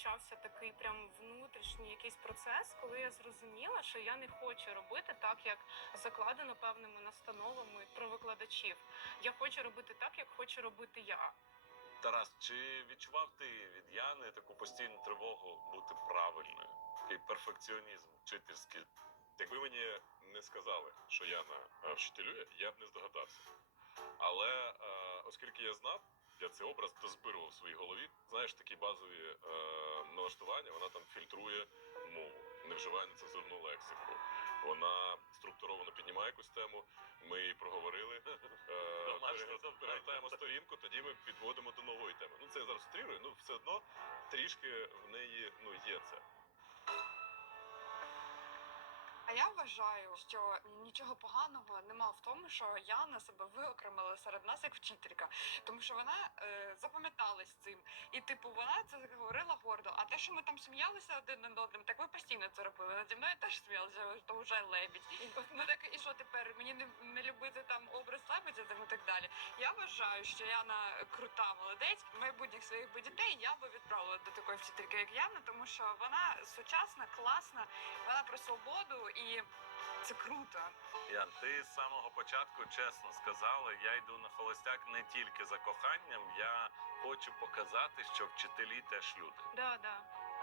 почався такий прям внутрішній якийсь процес, коли я зрозуміла, що я не хочу робити так, як закладено певними настановами про викладачів. Я хочу робити так, як хочу робити я. Тарас, чи відчував ти від Яни таку постійну тривогу бути правильною? Такий перфекціонізм вчительський? Якби мені не сказали, що Яна е, вчителює, я б не здогадався. Але е, оскільки я знав, я цей образ дозбирував в своїй голові. Знаєш, такі базові е, налаштування, вона там фільтрує мову, не вживає нецензурну лексику. Вона структуровано піднімає якусь тему. Ми її проговорили. Е, Домашнє пере- завдання. Перевертаємо сторінку, тоді ми підводимо до нової теми. Ну це я зараз утрірую, ну все одно трішки в неї ну є А я вважаю, що нічого поганого нема в тому, що Яна себе виокремила серед нас як вчителька, тому що вона е, запам'яталась цим. І типу вона це говорила гордо. А те, що ми там сміялися один над одним, так ви постійно це робили. Наді мною теж сміялися, то вже лебідь. Ми так і що тепер? Мені не, не любити там образ лебедя там і так далі. Я вважаю, що Яна крута молодець. Майбутніх своїх би дітей я би відправила до такої вчительки, як Яна, тому що вона сучасна, класна, вона про свободу і це круто. Ян, ти з самого початку чесно сказала, я йду на холостяк не тільки за коханням, я хочу показати, що вчителі теж люди. Да, да.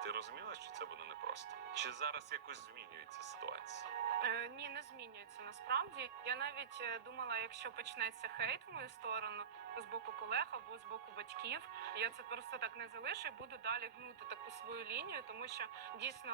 Ти розуміла, що це буде непросто? Чи зараз якось змінюється ситуація? Е, ні, не змінюється насправді. Я навіть е, думала, якщо почнеться хейт в мою сторону з боку колег або з боку батьків, я це просто так не залишу і буду далі гнути таку свою лінію, тому що дійсно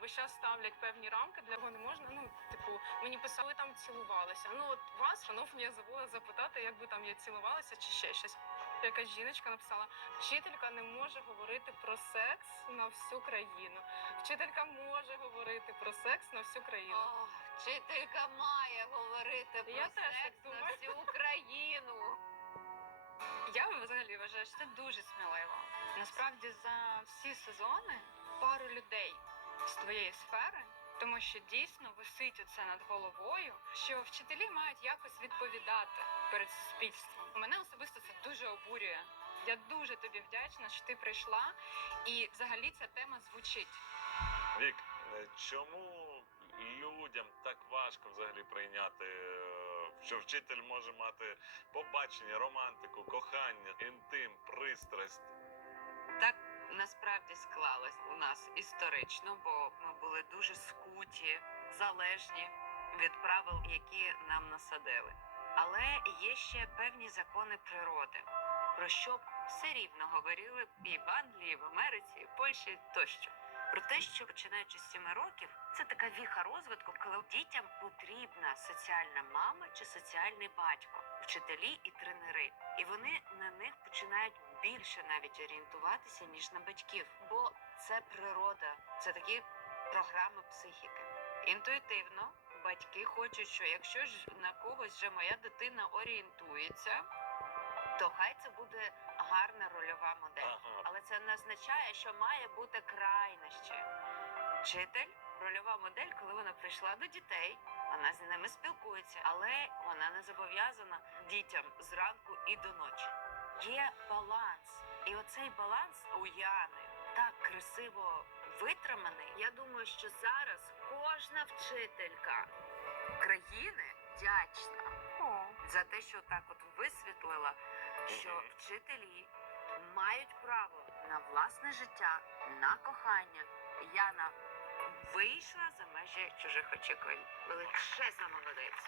весь час ставлять певні рамки, для кого не можна. Ну, типу, мені писали, там цілувалися. Ну от вас, шановні, я забула запитати, як ви там я цілувалася чи ще щось. Якась жіночка написала: вчителька не може говорити про секс на всю країну. Вчителька може говорити про секс на всю країну. О, вчителька має говорити про Я теж так секс на думаю. всю Україну. Я взагалі вважаю, що це дуже сміливо. Насправді за всі сезони пару людей з твоєї сфери, тому що дійсно висить оце над головою, що вчителі мають якось відповідати перед суспільством. Мене особисто це дуже обурює. Я дуже тобі вдячна, що ти прийшла, і взагалі ця тема звучить. Вік, е, чому людям так важко взагалі прийняти, е, що вчитель може мати побачення, романтику, кохання, інтим, пристрасть? Так насправді склалось у нас історично, бо ми були дуже скуті, залежні від правил, які нам насадили. Але є ще певні закони природи, про що все рівно говорили і в Англії, і в Америці, і в Польщі тощо. Про те, що починаючи з 7 років, це така віха розвитку, коли дітям потрібна соціальна мама чи соціальний батько, вчителі і тренери. І вони на них починають більше навіть орієнтуватися, ніж на батьків. Бо це природа, це такі програми психіки. Інтуїтивно батьки хочуть, що якщо ж на когось вже моя дитина орієнтується, то хай це буде гарна рольова модель. Ага. Але це не означає, що має бути крайнощі. Вчитель рольова модель, коли вона прийшла до дітей, вона з ними спілкується, але вона не зобов'язана дітям зранку і до ночі. Є баланс, і оцей баланс у Яни так красиво витриманий. Я думаю, що зараз кожна вчителька країни вдячна за те, що так от висвітлила, що вчителі мають право на власне життя, на кохання. Яна вийшла за межі чужих очікувань. Величезна молодець.